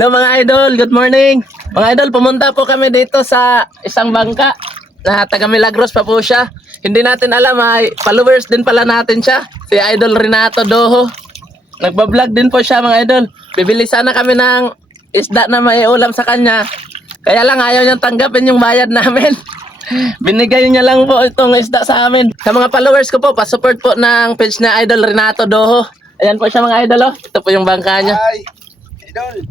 Hello mga idol, good morning. Mga idol, pumunta po kami dito sa isang bangka na taga Milagros pa po siya. Hindi natin alam, ay followers din pala natin siya. Si Idol Renato Doho. Nagbablog din po siya mga idol. Bibili sana kami ng isda na may ulam sa kanya. Kaya lang ayaw niyang tanggapin yung bayad namin. Binigay niya lang po itong isda sa amin. Sa mga followers ko po, pasupport po ng page na Idol Renato Doho. Ayan po siya mga idol oh. Ito po yung bangka niya. Ay, idol.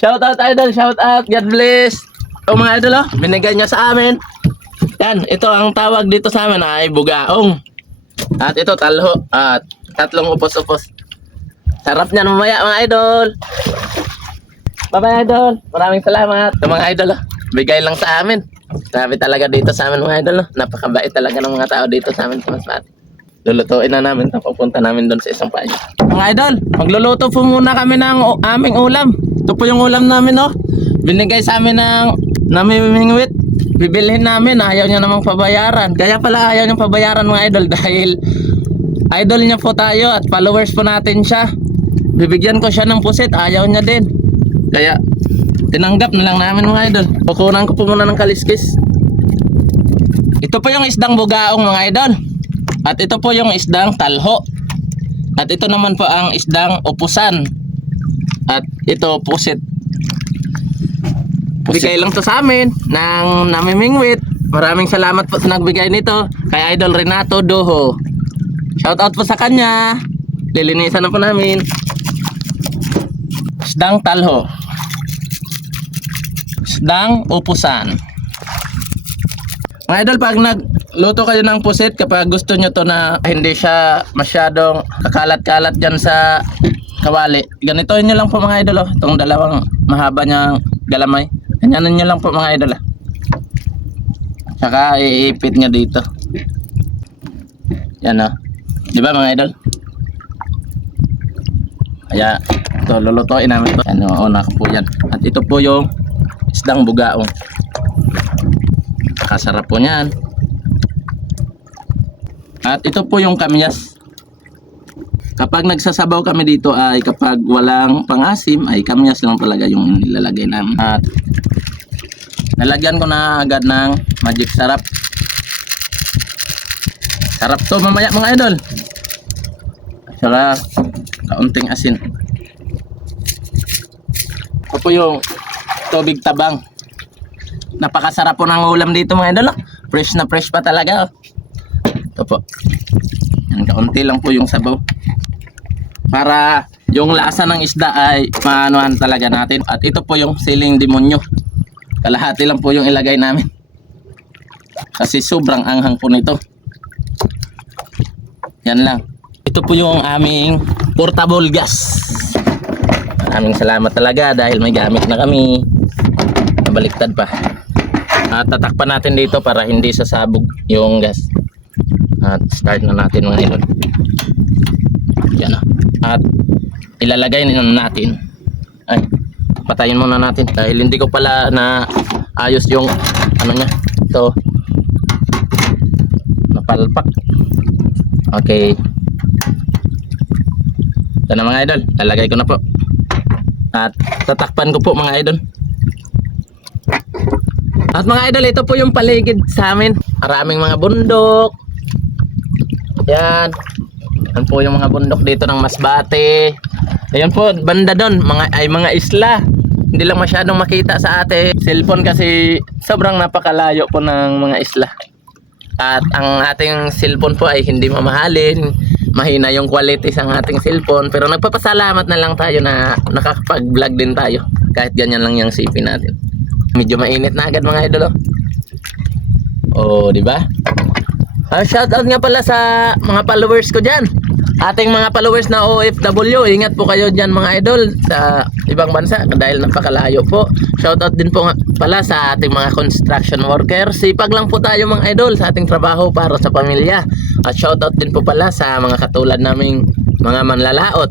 Shout out idol, shout out. God bless. O mga idol oh, binigay niya sa amin. Yan, ito ang tawag dito sa amin ay bugaong. At ito talho at tatlong upos-upos. Sarap niyan mamaya mga idol. Bye-bye idol. Maraming salamat. Ito mga idol oh, bigay lang sa amin. Sabi talaga dito sa amin mga idol oh. Napakabait talaga ng mga tao dito sa amin sa Masbate. Lulutuin na namin ito. Pupunta namin doon sa isang payo. Mga idol, magluluto po muna kami ng aming ulam. Ito po yung ulam namin, oh. Binigay sa amin ng namimingwit. Bibilhin namin, ayaw niya namang pabayaran. Kaya pala ayaw niyang pabayaran mga idol dahil idol niya po tayo at followers po natin siya. Bibigyan ko siya ng pusit, ayaw niya din. Kaya tinanggap na lang namin mga idol. Kukunan ko po muna ng kaliskis. Ito po yung isdang bugaong mga idol. At ito po yung isdang talho. At ito naman po ang isdang upusan. At ito pusit. Bigay lang to sa amin ng namimingwit. Maraming salamat po sa nagbigay nito kay Idol Renato Doho. Shout out po sa kanya. Lilinisan na po namin. Isdang talho. Isdang upusan. Mga idol, pag nagluto kayo ng pusit, kapag gusto nyo to na hindi siya masyadong kakalat-kalat dyan sa kawali, ganito nyo lang po mga idol, oh. itong dalawang mahaba niyang galamay. Ganyanan nyo lang po mga idol. Ah. Saka iipit nyo dito. Yan oh. Di ba mga idol? Kaya ito, lulutuin namin ito. Ano, una ko po yan. At ito po yung isdang bugaong. Kasarap po niyan. At ito po yung kamyas. Kapag nagsasabaw kami dito ay kapag walang pangasim ay kamyas lang talaga yung nilalagay namin. At nalagyan ko na agad ng magic sarap. Sarap to mamaya mga idol. Saka kaunting asin. Ito po yung tubig tabang. Napakasarap po ng ulam dito mga idol. oh. Fresh na fresh pa talaga. oh. Ito po. Yan, kaunti lang po yung sabaw. Para yung lasa ng isda ay maanuhan talaga natin. At ito po yung siling demonyo. Kalahati lang po yung ilagay namin. Kasi sobrang anghang po nito. Yan lang. Ito po yung aming portable gas. Maraming salamat talaga dahil may gamit na kami. Nabaliktad pa. At tatakpan natin dito para hindi sasabog yung gas. At start na natin mga idol. Yan o. At ilalagay na natin. Ay, patayin muna natin dahil hindi ko pala na ayos yung ano niya. Ito. Napalpak. Okay. Ito na mga idol. Lalagay ko na po. At tatakpan ko po mga idol. At mga idol, ito po yung paligid sa amin. Maraming mga bundok. Yan. Yan po yung mga bundok dito ng Masbate. Ayan po, banda doon, mga, ay mga isla. Hindi lang masyadong makita sa ate cellphone kasi sobrang napakalayo po ng mga isla. At ang ating cellphone po ay hindi mamahalin. Mahina yung quality sa ating cellphone. Pero nagpapasalamat na lang tayo na nakakapag-vlog din tayo. Kahit ganyan lang yung CP natin. Medyo mainit na agad mga idol. Oh, oh di ba? Ah, shoutout nga pala sa mga followers ko diyan. Ating mga followers na OFW, ingat po kayo diyan mga idol sa ibang bansa dahil napakalayo po. Shoutout din po nga pala sa ating mga construction worker. Sipag lang po tayo mga idol sa ating trabaho para sa pamilya. At shoutout din po pala sa mga katulad naming mga manlalaot.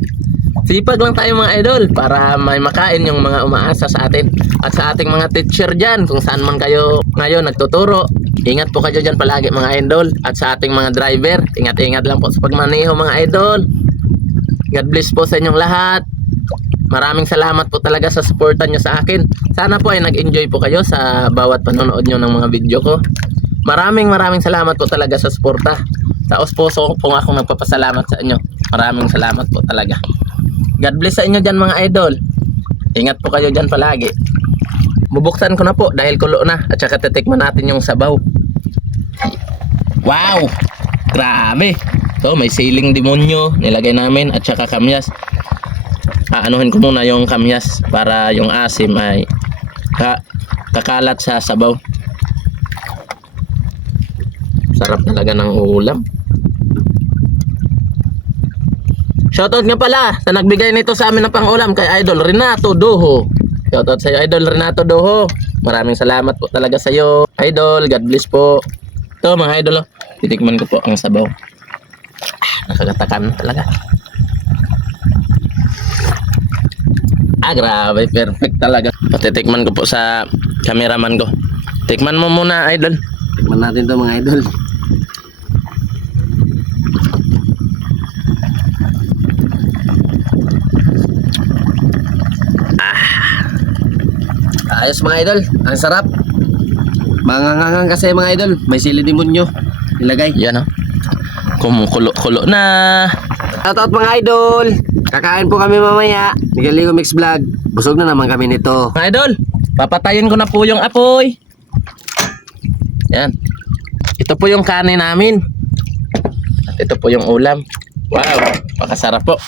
Sipag lang tayo mga idol para may makain yung mga umaasa sa atin. At sa ating mga teacher dyan, kung saan man kayo ngayon nagtuturo, ingat po kayo dyan palagi mga idol. At sa ating mga driver, ingat-ingat lang po sa pagmaneho mga idol. God bless po sa inyong lahat. Maraming salamat po talaga sa suporta nyo sa akin. Sana po ay nag-enjoy po kayo sa bawat panonood nyo ng mga video ko. Maraming maraming salamat po talaga sa suporta. Sa puso po akong nagpapasalamat sa inyo. Maraming salamat po talaga. God bless sa inyo dyan mga idol. Ingat po kayo dyan palagi. Bubuksan ko na po dahil kulo na at saka titikman natin yung sabaw. Wow! Grabe! So may siling demonyo nilagay namin at saka kamyas. Aanuhin ko muna yung kamyas para yung asim ay ka kakalat sa sabaw. Sarap talaga ng ulam. Shoutout nga pala sa nagbigay nito sa amin ng pangulam kay Idol Renato Doho. Shoutout sa iyo Idol Renato Doho. Maraming salamat po talaga sa iyo. Idol, God bless po. Ito mga idol, oh. titikman ko po ang sabaw. Ah, nakagatakam na talaga. Ah, grabe. Perfect talaga. Patitikman ko po sa cameraman ko. Tikman mo muna, idol. Tikman natin to mga idol. Ayos mga idol, ang sarap. Mangangangang kasi mga idol, may sili demonyo. Ilagay. Yan, oh. Kumukulo-kulo na. Shoutout mga idol! Kakain po kami mamaya. Miguel Ligo Mix Vlog. Busog na naman kami nito. Mga idol, papatayin ko na po yung apoy. Yan. Ito po yung kanin namin. At ito po yung ulam. Wow, pakasarap po.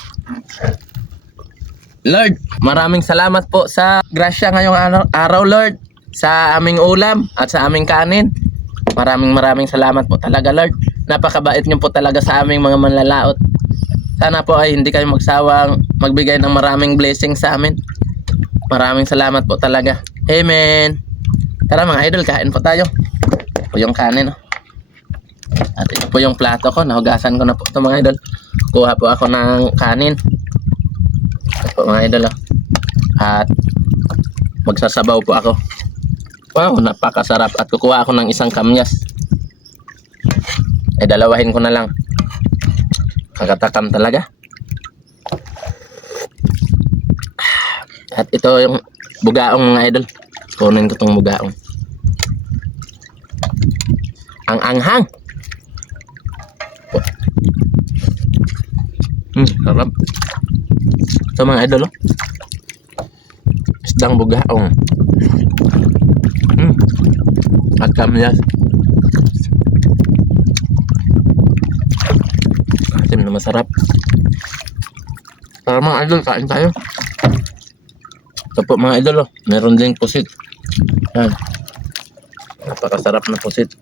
Lord, maraming salamat po sa grasya ngayong araw, araw Lord sa aming ulam at sa aming kanin. Maraming maraming salamat po talaga Lord. Napakabait niyo po talaga sa aming mga manlalaot. Sana po ay hindi kayo magsawang magbigay ng maraming blessing sa amin. Maraming salamat po talaga. Amen. Tara mga idol, kain po tayo. Ito po yung kanin. Oh. At ito po yung plato ko. Nahugasan ko na po ito mga idol. Kuha po ako ng kanin. Po mga idol. Oh. At magsasabaw po ako. Wow, napakasarap. At kukuha ako ng isang kamyas. Eh, dalawahin ko na lang. Kakatakam talaga. At ito yung bugaong mga idol. Kunin ko tong bugaong. Ang anghang. Hmm, sarap. Ito mga idol oh. Isdang bugaong. Hmm. At kamyas. Asim na masarap. Tara mga idol, kain tayo. Ito po mga idol, oh. meron din pusit. Yan. Napakasarap na pusit.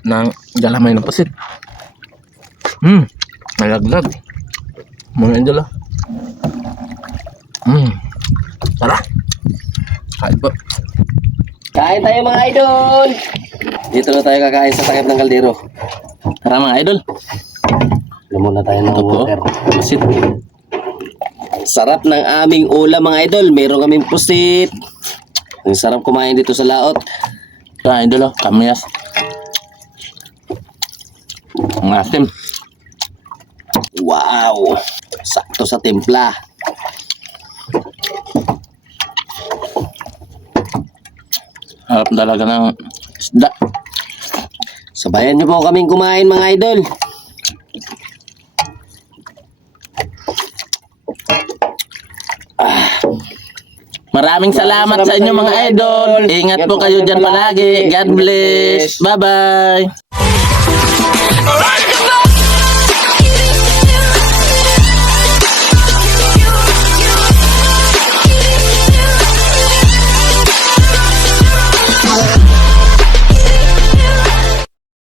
Sarap ng galamay ng pusit. Hmm. Malaglag. Mga idol, oh. Hmm. Tara. Kain po. Kain tayo mga idol! Dito na tayo kakain sa takip ng kaldero. Tara mga idol. Alam muna tayo ng Ito po. water. Pusit. Sarap ng aming ulam mga idol. Meron kaming pusit. Ang sarap kumain dito sa laot. Ito idol, oh. Kamyas. Ang asim. Wow! Sakto sa timpla. Harap talaga ng isda. Sabayan niyo po kaming kumain mga idol. Maraming salamat sa inyo mga idol. Ingat po kayo dyan palagi. God bless. Bye-bye.